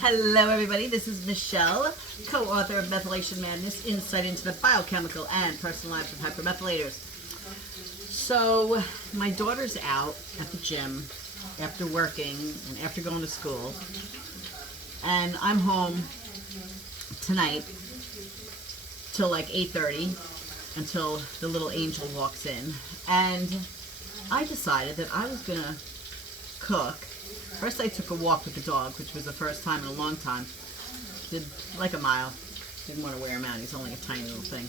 Hello everybody, this is Michelle, co-author of Methylation Madness, Insight into the Biochemical and Personal Lives of Hypermethylators. So, my daughter's out at the gym after working and after going to school, and I'm home tonight till like 8:30 until the little angel walks in, and I decided that I was going to cook. First I took a walk with the dog, which was the first time in a long time. Did like a mile. Didn't want to wear him out. He's only a tiny little thing.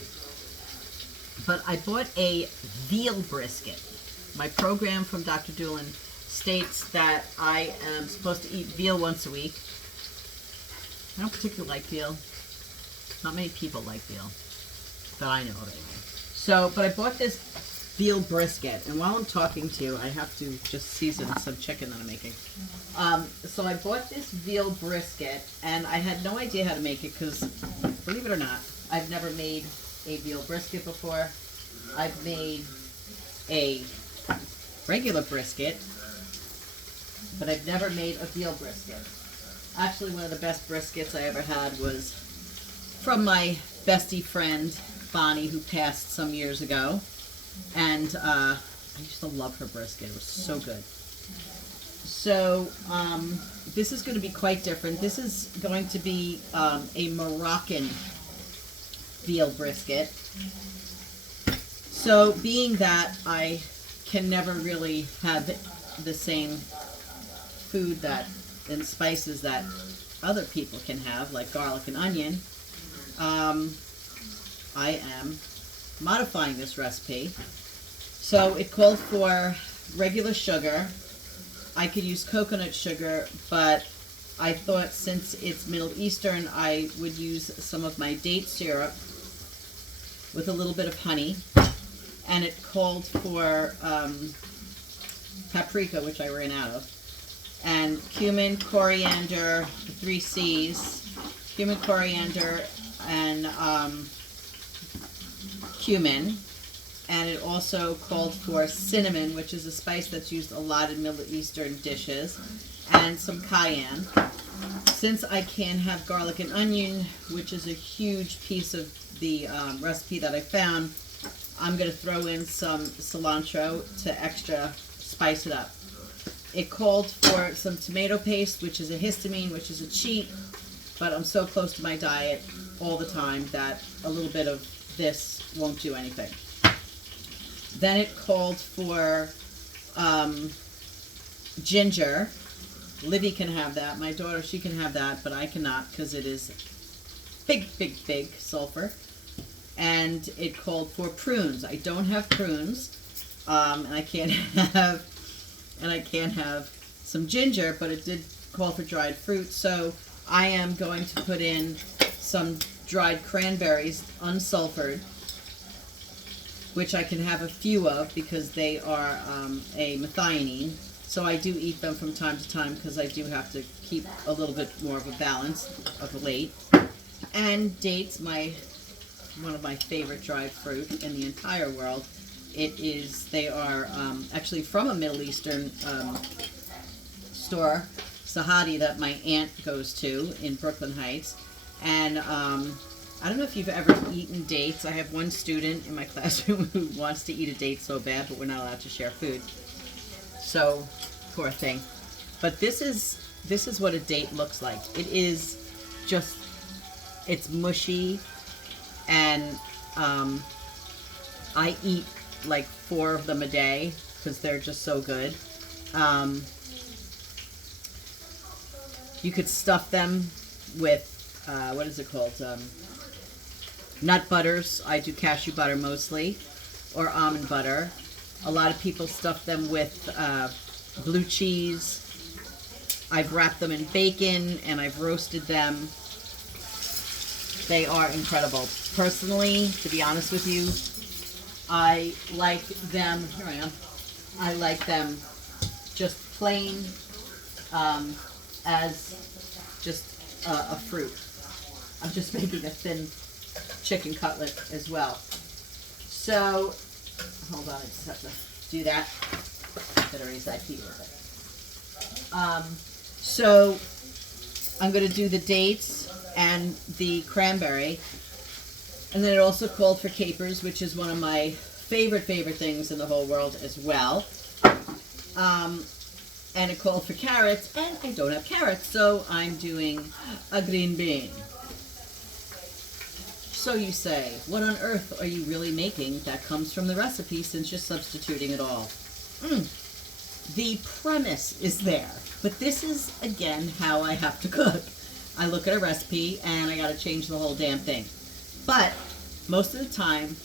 But I bought a veal brisket. My program from Dr. Doolin states that I am supposed to eat veal once a week. I don't particularly like veal. Not many people like veal that I know of anyway. So, but I bought this veal brisket, and while I'm talking to you, I have to just season some chicken that I'm making. So I bought this veal brisket, and I had no idea how to make it because, believe it or not, I've never made a veal brisket before. I've made a regular brisket, but I've never made a veal brisket. Actually, one of the best briskets I ever had was from my bestie friend, Bonnie, who passed some years ago. And I used to love her brisket. It was so good. So this is going to be quite different. This is going to be a Moroccan veal brisket. So being that I can never really have the same food and spices that other people can have, like garlic and onion, I am modifying this recipe. So it called for regular sugar. I could use coconut sugar, but I thought since it's Middle Eastern, I would use some of my date syrup with a little bit of honey. And it called for paprika, which I ran out of, and cumin, coriander, the 3 C's, cumin, coriander, and cumin. And it also called for cinnamon, which is a spice that's used a lot in Middle Eastern dishes, and some cayenne. Since I can have garlic and onion, which is a huge piece of the recipe that I found, I'm going to throw in some cilantro to extra spice it up. It called for some tomato paste, which is a histamine, which is a cheat, but I'm so close to my diet all the time that a little bit of this won't do anything. Then it called for ginger. Livy can have that. My daughter, she can have that, but I cannot because it is big, big, big sulfur. And it called for prunes. I don't have prunes, and I can't have some ginger, but it did call for dried fruit. So I am going to put in some dried cranberries, unsulfured, which I can have a few of because they are a methionine. So I do eat them from time to time because I do have to keep a little bit more of a balance of late. And dates, one of my favorite dried fruit in the entire world. They are actually from a Middle Eastern store, Sahadi, that my aunt goes to in Brooklyn Heights. And I don't know if you've ever eaten dates. I have one student in my classroom who wants to eat a date so bad, but we're not allowed to share food. So, poor thing. But this is what a date looks like. It is just, it's mushy, and I eat like 4 of them a day because they're just so good. You could stuff them with, what is it called? Nut butters. I do cashew butter mostly, or almond butter. A lot of people stuff them with blue cheese. I've wrapped them in bacon and I've roasted them. They are incredible. Personally, to be honest with you, I like them, here I am, I like them just plain as just a fruit. I'm just making a thin chicken cutlet as well. So, hold on, I just have to do that. Better erase that heat a little bit. So I'm going to do the dates and the cranberry. And then it also called for capers, which is one of my favorite things in the whole world as well. And it called for carrots, and I don't have carrots, so I'm doing a green bean. So you say, what on earth are you really making that comes from the recipe since you're substituting it all? The premise is there, but this is, again, how I have to cook. I look at a recipe, and I got to change the whole damn thing. But most of the time,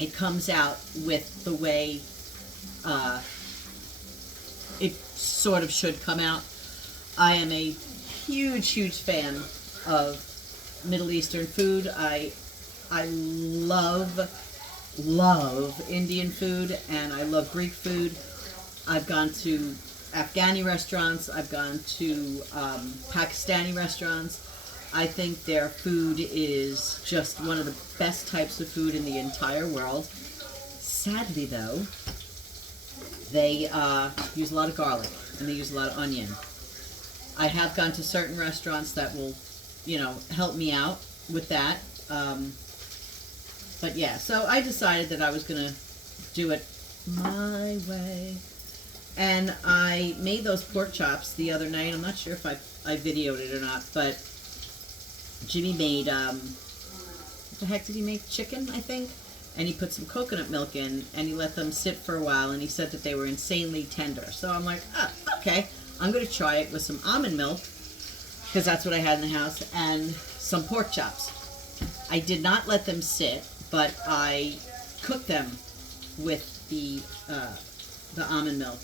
it comes out with the way it sort of should come out. I am a huge fan of Middle Eastern food. I love Indian food, and I love Greek food. I've gone to Afghani restaurants. I've gone to Pakistani restaurants. I think their food is just one of the best types of food in the entire world. Sadly, though, they use a lot of garlic, and they use a lot of onion. I have gone to certain restaurants that will, help me out with that. But yeah, so I decided that I was going to do it my way. And I made those pork chops the other night. I'm not sure if I videoed it or not, but Jimmy made, what the heck did he make? Chicken, I think? And he put some coconut milk in, and he let them sit for a while, and he said that they were insanely tender. So I'm like, okay, I'm going to try it with some almond milk, because that's what I had in the house, and some pork chops. I did not let them sit, but I cooked them with the almond milk.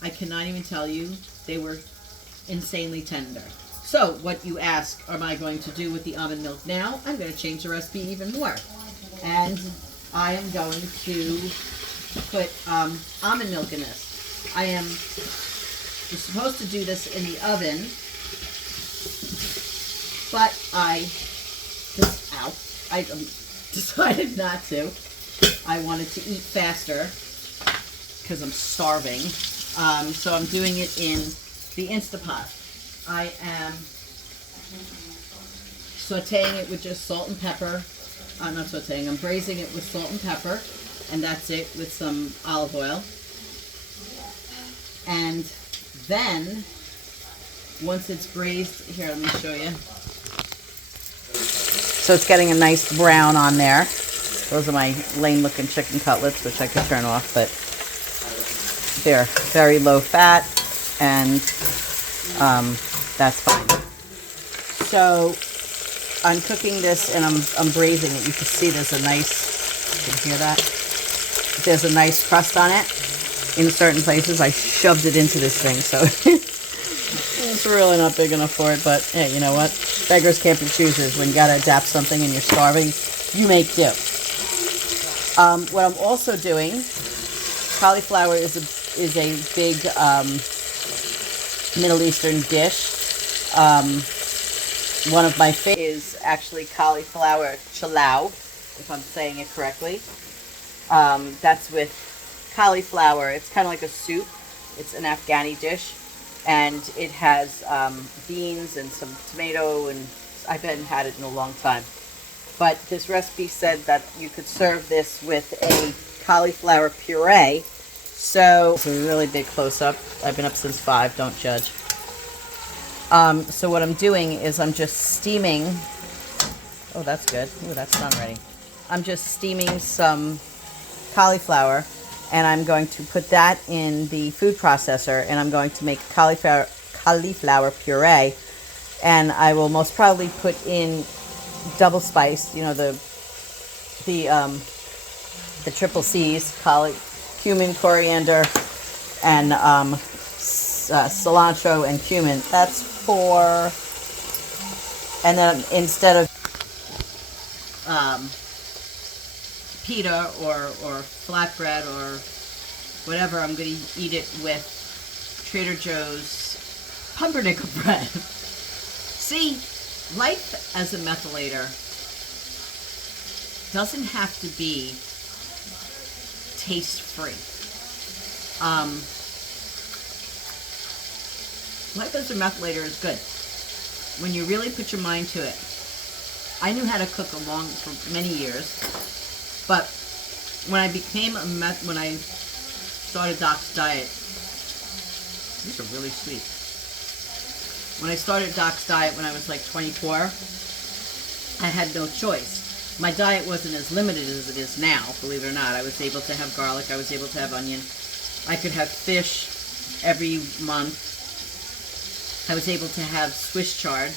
I cannot even tell you, they were insanely tender. So what you ask, am I going to do with the almond milk now? I'm going to change the recipe even more. And I am going to put almond milk in this. You're supposed to do this in the oven, but I decided not to. I wanted to eat faster because I'm starving. So I'm doing it in the Instapot. I am sauteing it with just salt and pepper. I'm not sauteing, I'm braising it with salt and pepper, and that's it, with some olive oil. And then, once it's braised, here, let me show you. So it's getting a nice brown on there. Those are my lame-looking chicken cutlets, which I could turn off, but they're very low fat, and that's fine. So I'm cooking this, and I'm braising it. You can see there's a nice, you can hear that? There's a nice crust on it. In certain places, I shoved it into this thing, so it's really not big enough for it, but hey, you know what? Beggars can't be choosers. When you gotta adapt something and you're starving, you make do. What I'm also doing, cauliflower is a big Middle Eastern dish. One of my favorites is actually cauliflower chalao, if I'm saying it correctly. That's with cauliflower. It's kind of like a soup. It's an Afghani dish, and it has beans and some tomato, and I haven't had it in a long time. But this recipe said that you could serve this with a cauliflower puree. So it's a really big close-up. I've been up since 5, don't judge. So what I'm doing is I'm just steaming. Oh, that's good. Ooh, that's done already. I'm just steaming some cauliflower, and I'm going to put that in the food processor, and I'm going to make cauliflower puree, and I will most probably put in double spiced, the triple C's, cumin, coriander, and cilantro and cumin. That's 4. And then instead of pita or flatbread or whatever, I'm going to eat it with Trader Joe's pumpernickel bread. See, life as a methylator doesn't have to be taste-free. Life as a methylator is good. when you really put your mind to it, I knew how to cook for many years, but when I started Doc's Diet, these are really sweet. When I started Doc's Diet when I was like 24, I had no choice. My diet wasn't as limited as it is now, believe it or not. I was able to have garlic, I was able to have onion, I could have fish every month. I was able to have Swiss chard.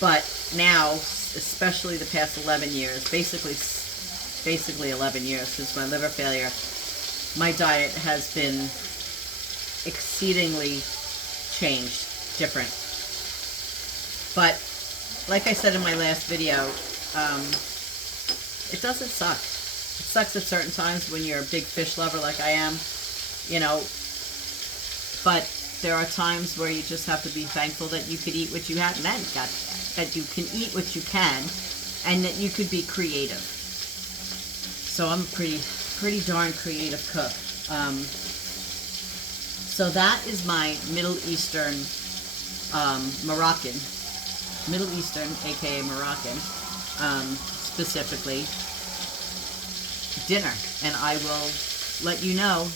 But now, especially the past 11 years, basically 11 years since my liver failure, my diet has been exceedingly changed, different. But like I said in my last video, it doesn't suck. It sucks at certain times when you're a big fish lover like I am, you know, but there are times where you just have to be thankful that you could eat what you have, and that you can eat what you can, and that you could be creative. So I'm a pretty darn creative cook. So that is my Middle Eastern, Middle Eastern, aka Moroccan, specifically, dinner. And I will let you know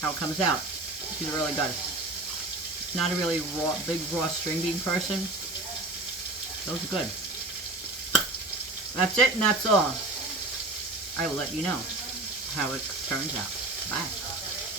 how it comes out. She's really good. Not a really big raw string bean person. Those are good. That's it, and that's all. I will let you know how it turns out. Bye.